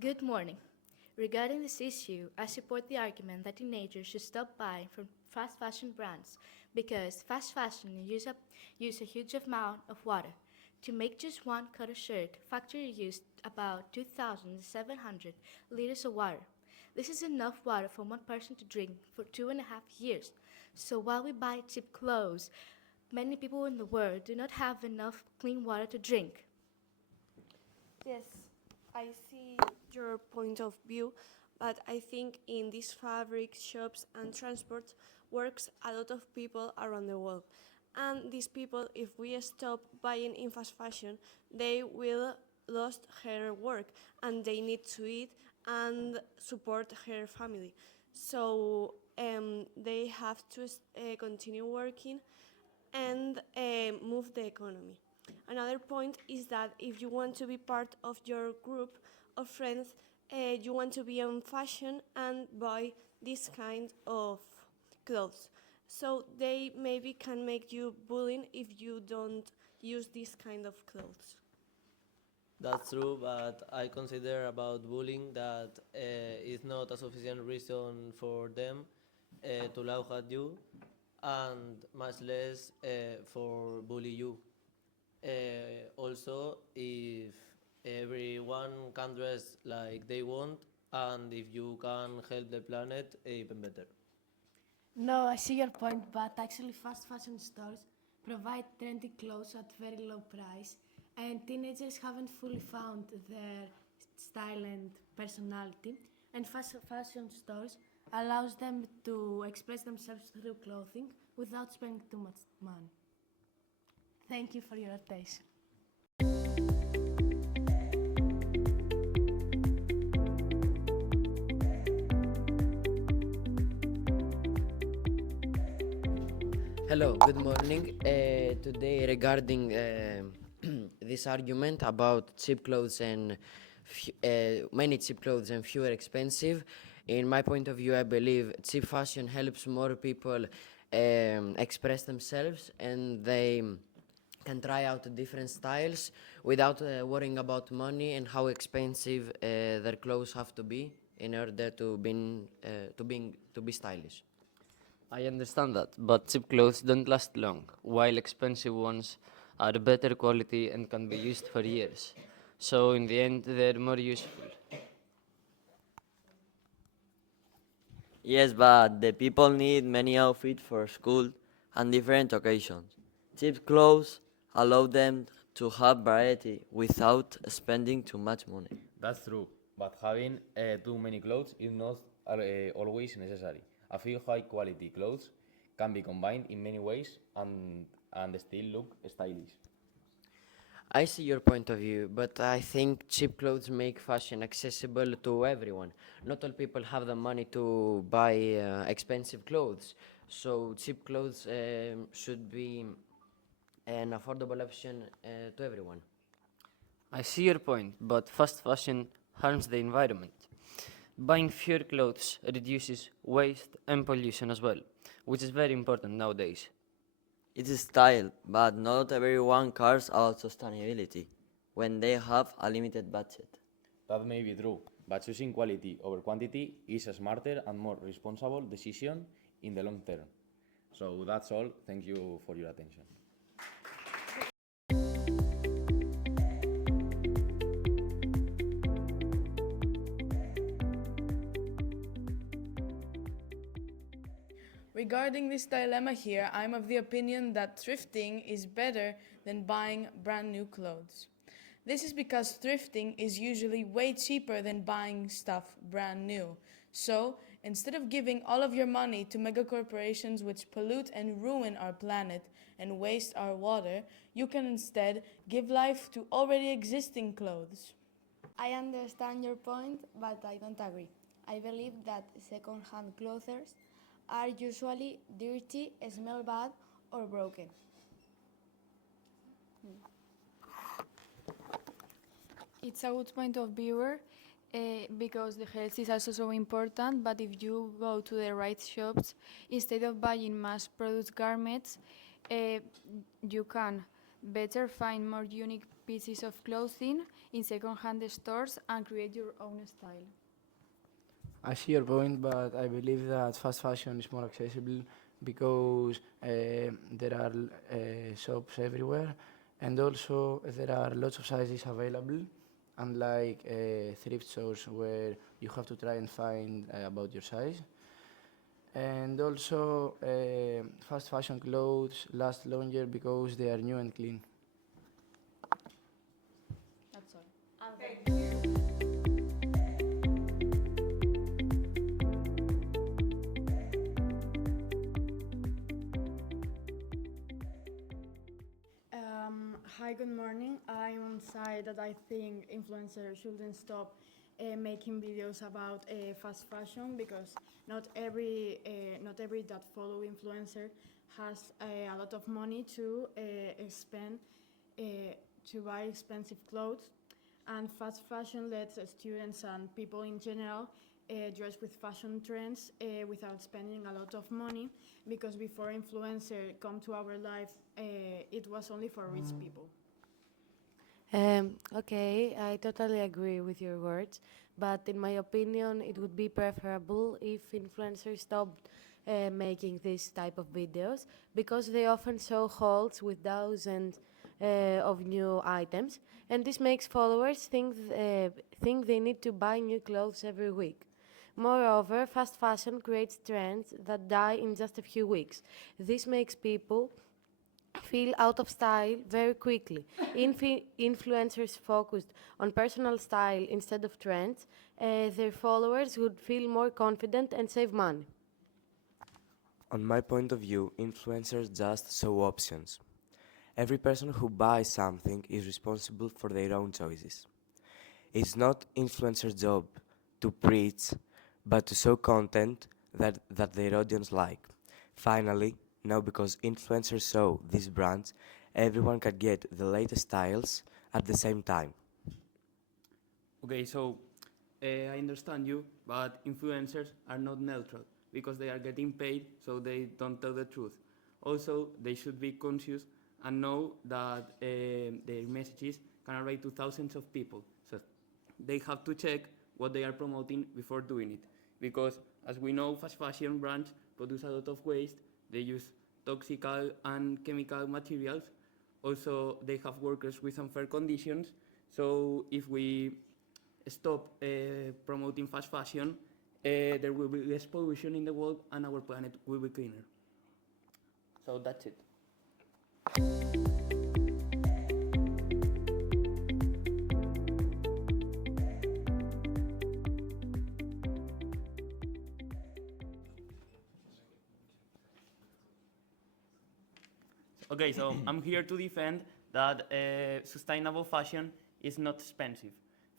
Good morning. Regarding this issue, I support the argument that teenagers should stop buying from fast fashion brands because fast fashion use a huge amount of water. To make just one cut of shirt, factory used about 2,700 liters of water. This is enough water for one person to drink for 2.5 years. So while we buy cheap clothes, many people in the world do not have enough clean water to drink. Yes, I see your point of view, but I think in these fabric shops and transport works a lot of people around the world. And these people, if we stop buying in fast fashion, they will lose her work and they need to eat and support her family. So they have to continue working and move the economy. Another point is that if you want to be part of your group of friends, you want to be on fashion and buy this kind of clothes. So they maybe can make you bullying if you don't use this kind of clothes. That's true, but I consider about bullying that is not a sufficient reason for them to laugh at you, and much less for bully you. Also, if everyone can dress like they want, and if you can help the planet, even better. No, I see your point, but actually fast fashion stores provide trendy clothes at very low price, and teenagers haven't fully found their style and personality, and fast fashion stores allows them to express themselves through clothing without spending too much money. Thank you for your attention. Hello, good morning. Today, regarding this argument about cheap clothes and many cheap clothes and fewer expensive, in my point of view, I believe cheap fashion helps more people express themselves and they can try out different styles without worrying about money and how expensive their clothes have to be in order to be stylish. I understand that, but cheap clothes don't last long, while expensive ones are better quality and can be used for years. So in the end, they're more useful. Yes, but the people need many outfits for school and different occasions. Cheap clothes allow them to have variety without spending too much money. That's true, but having too many clothes is not always necessary. A few high quality clothes can be combined in many ways and still look stylish. I see your point of view, but I think cheap clothes make fashion accessible to everyone. Not all people have the money to buy expensive clothes, so cheap clothes should be an affordable option to everyone. I see your point, but fast fashion harms the environment. Buying fewer clothes reduces waste and pollution as well, which is very important nowadays. It is style, but not everyone cares about sustainability when they have a limited budget. That may be true, but choosing quality over quantity is a smarter and more responsible decision in the long term. So that's all. Thank you for your attention. Regarding this dilemma here, I'm of the opinion that thrifting is better than buying brand new clothes. This is because thrifting is usually way cheaper than buying stuff brand new. So, instead of giving all of your money to mega corporations which pollute and ruin our planet and waste our water, you can instead give life to already existing clothes. I understand your point, but I don't agree. I believe that second-hand clothes are usually dirty, smell bad, or broken. It's a good point of view because the health is also so important, but if you go to the right shops, instead of buying mass-produced garments, you can better find more unique pieces of clothing in second-hand stores and create your own style. I see your point, but I believe that fast fashion is more accessible because there are shops everywhere, and also there are lots of sizes available, unlike thrift stores where you have to try and find about your size. And also, fast fashion clothes last longer because they are new and clean. That's all. Hi, good morning. I'm on side that I think influencers shouldn't stop making videos about fast fashion because not every that follow influencer has a lot of money to spend to buy expensive clothes, and fast fashion lets students and people in general dress with fashion trends without spending a lot of money, because before influencer come to our life, it was only for rich people. Okay, I totally agree with your words, but in my opinion, it would be preferable if influencers stopped making this type of videos, because they often show hauls with thousands of new items, and this makes followers think they need to buy new clothes every week. Moreover, fast fashion creates trends that die in just a few weeks. This makes people feel out of style very quickly. Influencers focused on personal style instead of trends, their followers would feel more confident and save money. On my point of view, influencers just show options. Every person who buys something is responsible for their own choices. It's not influencers' job to preach, but to show content that their audience like. Finally, now because influencers show these brands, everyone can get the latest styles at the same time. Okay, so I understand you, but influencers are not neutral because they are getting paid, so they don't tell the truth. Also, they should be conscious and know that their messages can arrive to thousands of people. So they have to check what they are promoting before doing it. Because as we know, fast fashion brands produce a lot of waste. They use toxic and chemical materials. Also, they have workers with unfair conditions. So if we stop promoting fast fashion, there will be less pollution in the world and our planet will be cleaner. So that's it. Okay, so I'm here to defend that sustainable fashion is not expensive.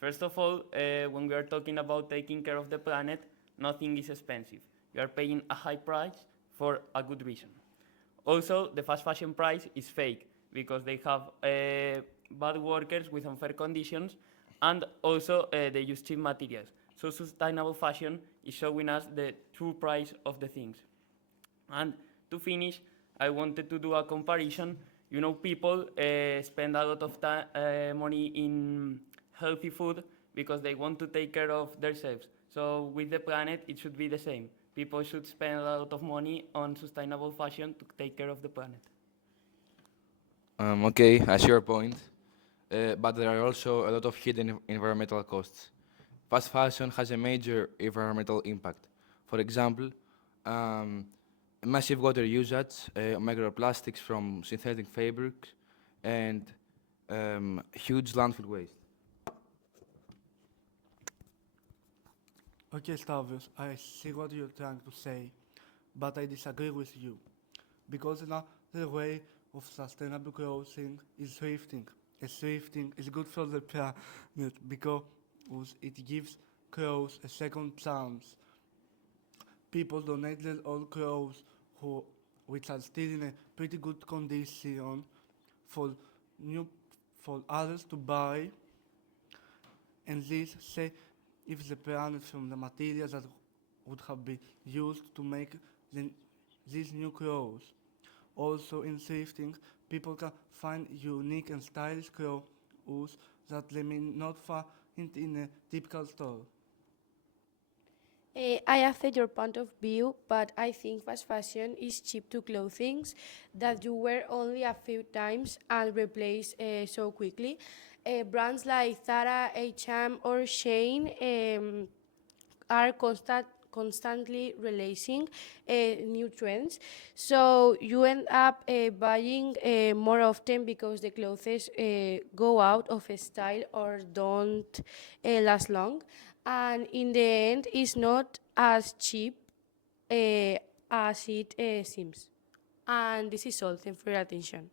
First of all, when we are talking about taking care of the planet, nothing is expensive. You are paying a high price for a good reason. Also, the fast fashion price is fake because they have bad workers with unfair conditions, and also they use cheap materials. So sustainable fashion is showing us the true price of the things. And to finish, I wanted to do a comparison. You know, people spend a lot of money in healthy food because they want to take care of themselves. So with the planet, it should be the same. People should spend a lot of money on sustainable fashion to take care of the planet. Okay, I see your point, but there are also a lot of hidden environmental costs. Fast fashion has a major environmental impact. For example, massive water usage, microplastics from synthetic fabrics, and huge landfill waste. Okay, Stavros, I see what you're trying to say, but I disagree with you. Because another way of sustainable clothing is thrifting. Thrifting is good for the planet because it gives clothes a second chance. People donate their old clothes which are still in a pretty good condition for others to buy, and this say if the planet from the materials that would have been used to make these new clothes. Also in thrifting, people can find unique and stylish clothes us that they may not find in a typical store. I accept your point of view, but I think fast fashion is cheap to clothing that you wear only a few times and replace so quickly. Brands like Zara, H&M, or Shein are constantly releasing new trends, so you end up buying more often because the clothes go out of style or don't last long, and in the end it's not as cheap as it seems. And this is all. Thanks for your attention.